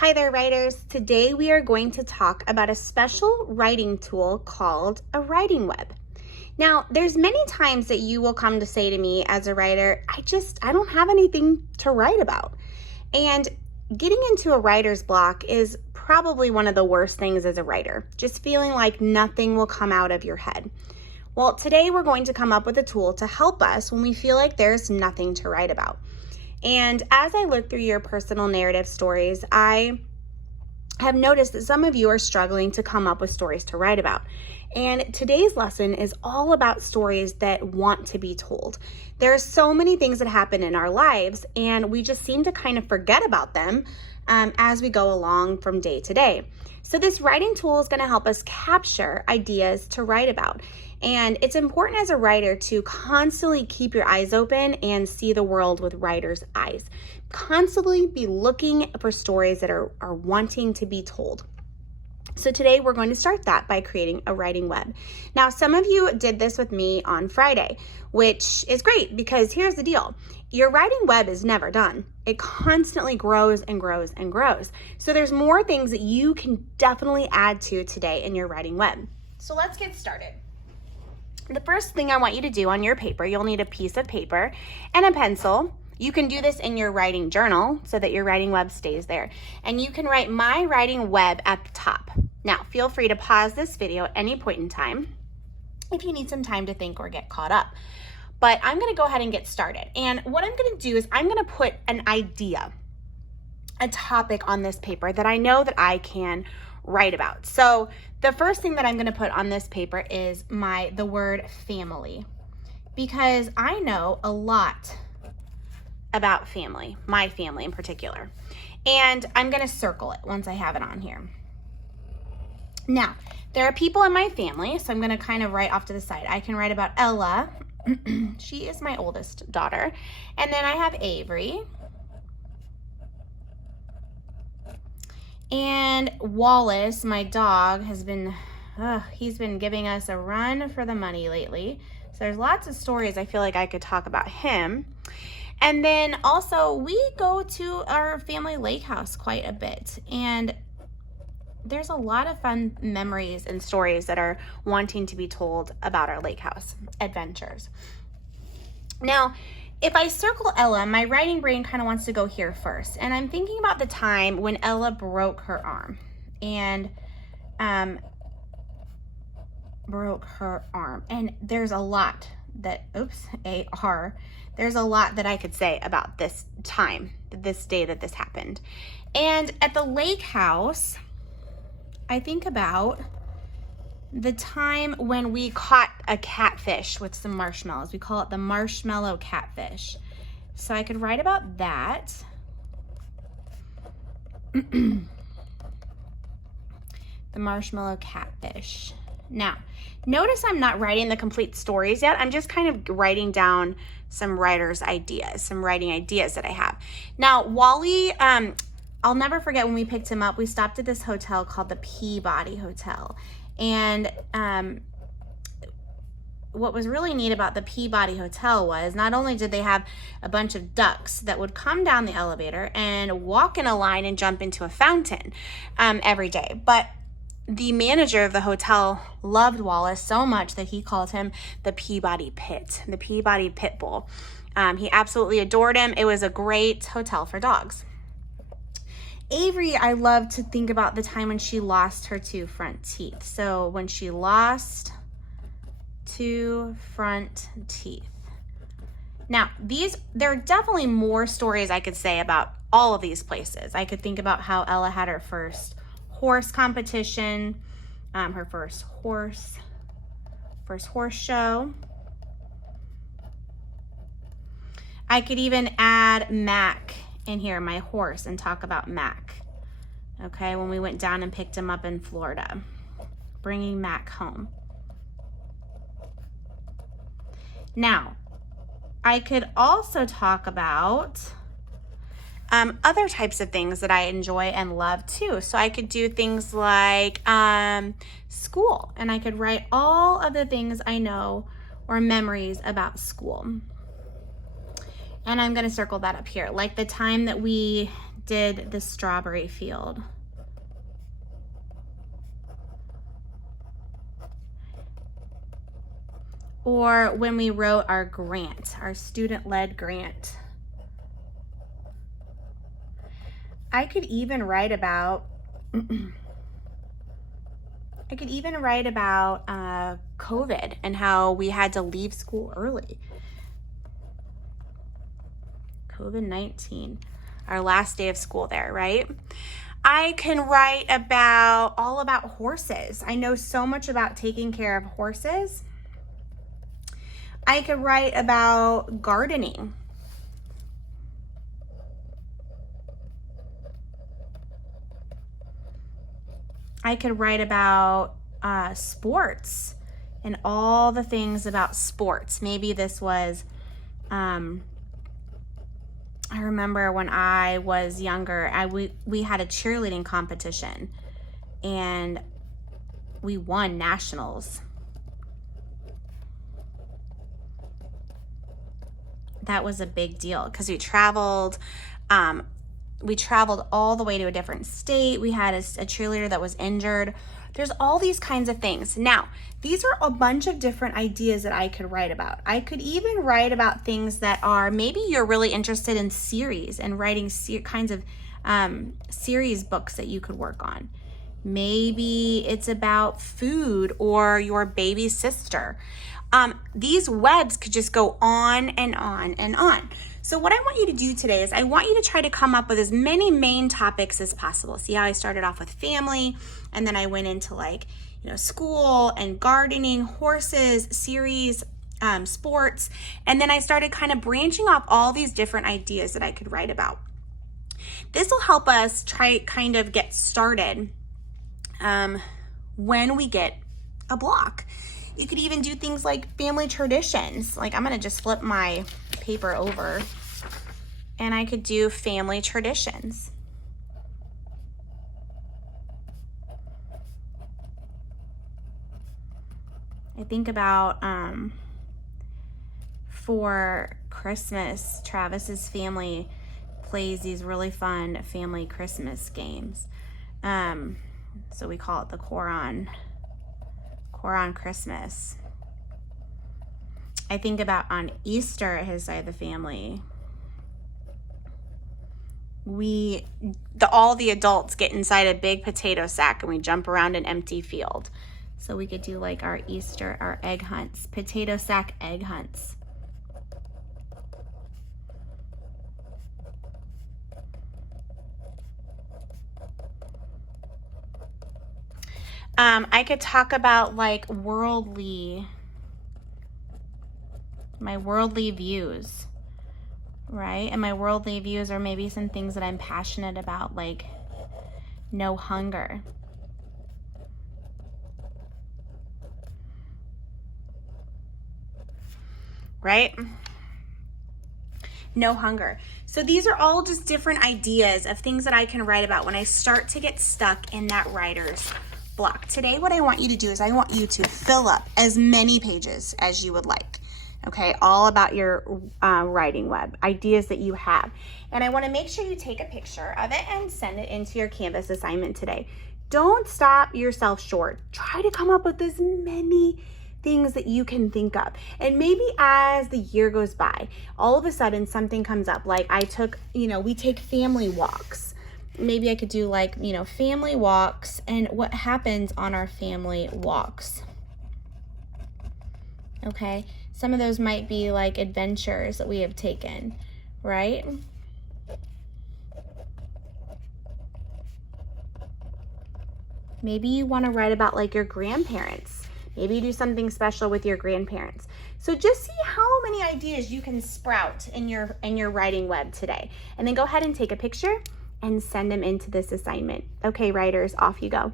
Hi there, writers. Today we are going to talk about a special writing tool called a writing web. Now, there's many times that you will come to say to me as a writer, I don't have anything to write about. And getting into a writer's block is probably one of the worst things as a writer, just feeling like nothing will come out of your head. Well, today we're going to come up with a tool to help us when we feel like there's nothing to write about. And as I look through your personal narrative stories, I have noticed that some of you are struggling to come up with stories to write about. And today's lesson is all about stories that want to be told. There are so many things that happen in our lives, and we just seem to kind of forget about them as we go along from day to day. So this writing tool is going to help us capture ideas to write about. And it's important as a writer to constantly keep your eyes open and see the world with writer's eyes. Constantly be looking for stories that are wanting to be told. So today we're going to start that by creating a writing web. Now, some of you did this with me on Friday, which is great because here's the deal. Your writing web is never done. It constantly grows and grows and grows. So there's more things that you can definitely add to today in your writing web. So let's get started. The first thing I want you to do on your paper, you'll need a piece of paper and a pencil. You can do this in your writing journal so that your writing web stays there. And you can write my writing web at the top. Now, feel free to pause this video at any point in time if you need some time to think or get caught up. But I'm gonna go ahead and get started. And what I'm gonna do is I'm gonna put an idea, a topic on this paper that I know that I can write about. So the first thing that I'm gonna put on this paper is the word family, because I know a lot about family, my family in particular. And I'm gonna circle it once I have it on here. Now, there are people in my family, so I'm gonna kind of write off to the side. I can write about Ella. She is my oldest daughter. And then I have Avery. And Wallace, my dog, he's been giving us a run for the money lately. So there's lots of stories I feel like I could talk about him. And then also we go to our family lake house quite a bit. And there's a lot of fun memories and stories that are wanting to be told about our lake house adventures. Now, if I circle Ella, my writing brain kind of wants to go here first. And I'm thinking about the time when Ella broke her arm. And And there's a lot that, there's a lot that I could say about this time, this day that this happened. And at the lake house, I think about the time when we caught a catfish with some marshmallows. We call it the marshmallow catfish. So I could write about that. The marshmallow catfish. Now, notice I'm not writing the complete stories yet. I'm just kind of writing down some writer's ideas, some writing ideas that I have. Now, Wally, I'll never forget when we picked him up, we stopped at this hotel called the Peabody Hotel. And what was really neat about the Peabody Hotel was not only did they have a bunch of ducks that would come down the elevator and walk in a line and jump into a fountain every day, but the manager of the hotel loved Wallace so much that he called him the Peabody Pit, the Peabody Pit Bull. He absolutely adored him. It was a great hotel for dogs. Avery, I love to think about the time when she lost her 2 front teeth. So when she lost 2 front teeth. Now, there are definitely more stories I could say about all of these places. I could think about how Ella had her first horse competition, her first horse show. I could even add Mac in here, my horse, and talk about Mac. Okay, when we went down and picked him up in Florida, bringing Mac home. Now, I could also talk about other types of things that I enjoy and love too. So I could do things like school, and I could write all of the things I know or memories about school. And I'm gonna circle that up here. Like the time that we did the strawberry field. Or when we wrote our grant, our student-led grant. I could even write about COVID and how we had to leave school early. COVID-19, our last day of school there, right? I can write about all about horses. I know so much about taking care of horses. I could write about gardening. I could write about sports and all the things about sports. Maybe this was, I remember when I was younger, we had a cheerleading competition and we won nationals. That was a big deal because we traveled all the way to a different state. We had a cheerleader that was injured. There's all these kinds of things. Now, these are a bunch of different ideas that I could write about. I could even write about things that are, maybe you're really interested in series and writing kinds of series books that you could work on. Maybe it's about food or your baby sister. These webs could just go on and on and on. So what I want you to do today is I want you to try to come up with as many main topics as possible. See how I started off with family, and then I went into school and gardening, horses, series, sports, and then I started kind of branching off all these different ideas that I could write about. This will help us kind of get started when we get a block. You could even do things like family traditions. Like I'm gonna just flip my paper over and I could do family traditions. I think about for Christmas, Travis's family plays these really fun family Christmas games. So we call it the Quran Christmas. I think about on Easter at his side of the family, all the adults get inside a big potato sack and we jump around an empty field. So we could do like our Easter, our egg hunts, potato sack egg hunts. I could talk about like my worldly views, right? And my worldly views are maybe some things that I'm passionate about, like no hunger. Right? No hunger. So these are all just different ideas of things that I can write about when I start to get stuck in that writer's block. Today, what I want you to do is I want you to fill up as many pages as you would like. Okay, all about your writing web, ideas that you have. And I want to make sure you take a picture of it and send it into your Canvas assignment today. Don't stop yourself short. Try to come up with as many things that you can think of. And maybe as the year goes by, all of a sudden something comes up. Like we take family walks. Maybe I could do family walks and what happens on our family walks. Okay, some of those might be like adventures that we have taken, right? Maybe you want to write about like your grandparents. Maybe you do something special with your grandparents. So just see how many ideas you can sprout in your writing web today. And then go ahead and take a picture and send them into this assignment. Okay, writers, off you go.